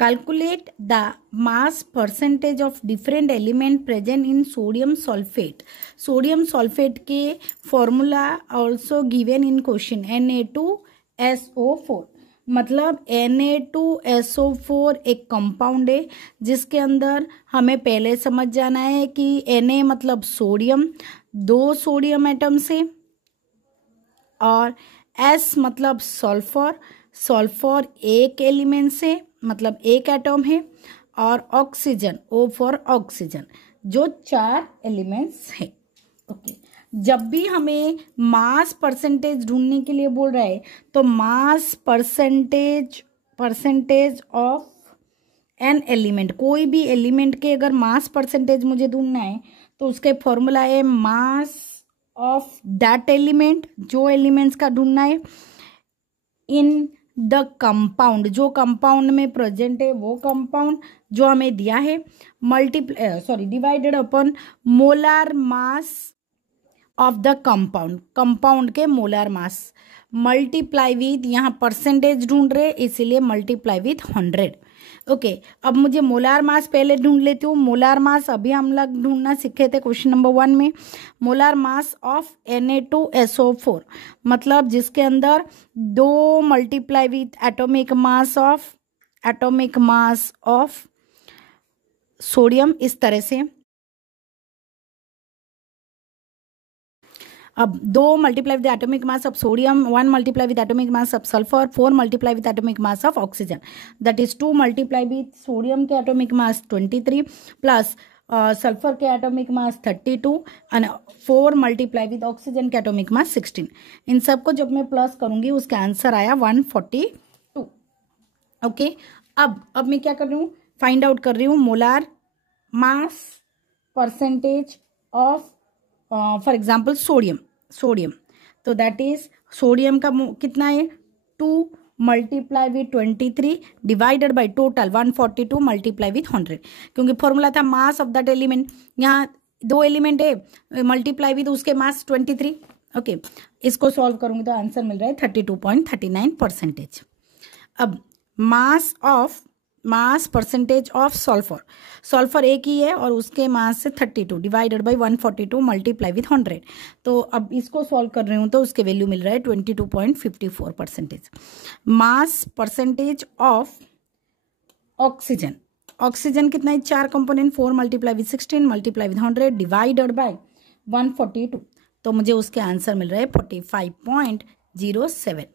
Calculate the mass percentage of different element present in sodium sulphate. Sodium sulphate के formula also given in question Na2SO4। मतलब Na2SO4 एक compound है जिसके अंदर हमें पहले समझ जाना है कि Na मतलब सोडियम, 2 सोडियम एटम्स है, और S मतलब सल्फर, सल्फर एक एलिमेंट से मतलब एक एटम है, और ऑक्सीजन, O फॉर ऑक्सीजन, जो 4 एलिमेंट्स है। ओके, जब भी हमें मास परसेंटेज ढूंढने के लिए बोल रहा है तो मास परसेंटेज ऑफ एन एलिमेंट, कोई भी एलिमेंट के अगर मास परसेंटेज मुझे ढूंढना है तो उसके फॉर्मूला है मास ऑफ दैट एलिमेंट, जो एलिमेंट्स का ढूंढना है, इन द कंपाउंड, जो कंपाउंड में प्रेजेंट है वो कंपाउंड जो हमें दिया है, divided upon molar mass of the compound, compound के मोलार मास, मल्टीप्लाई विथ, यहाँ परसेंटेज ढूंढ रहे इसीलिए मल्टीप्लाई विथ 100। ओके, अब मुझे मोलार मास पहले ढूंढ लेती हूँ। मोलार मास अभी हम लोग ढूंढना सीखे थे क्वेश्चन नंबर 1 में। मोलार मास ऑफ Na2SO4 मतलब जिसके अंदर 2 multiply with atomic mass of sodium, इस तरह से। अब 2 multiply with atomic mass of sodium, 1 multiply with atomic mass of sulphur, 4 multiply with atomic mass of oxygen, that is 2 multiply with sodium के atomic mass 23 plus sulphur के atomic mass 32 and 4 multiply with oxygen के atomic mass 16। इन सबको जब मैं plus करूंगी उसका answer आया 142। Okay, अब मैं क्या कर रही हूँ, फाइंड आउट कर रही हूँ molar mass percentage of for example sodium. तो दैट इज सोडियम का कितना है 2 multiply with 23 divided by total 142 multiply with 100, क्योंकि फॉर्मूला था मास ऑफ दैट एलिमेंट, यहाँ 2 एलिमेंट है, मल्टीप्लाई विथ उसके मास 23। ओके, इसको सॉल्व करूंगी तो आंसर मिल रहा है 32.39%। अब मास परसेंटेज ऑफ सल्फर एक ही है और उसके मास से 32 डिवाइडेड बाई 142 मल्टीप्लाई विथ 100। तो अब इसको सॉल्व कर रही हूँ तो उसके वैल्यू मिल रहा है 22.54%। मास परसेंटेज ऑफ ऑक्सीजन कितना है, 4 component, 4 multiply with 16 multiply with 100 divided by 142, तो मुझे उसके आंसर मिल रहा है 45.07।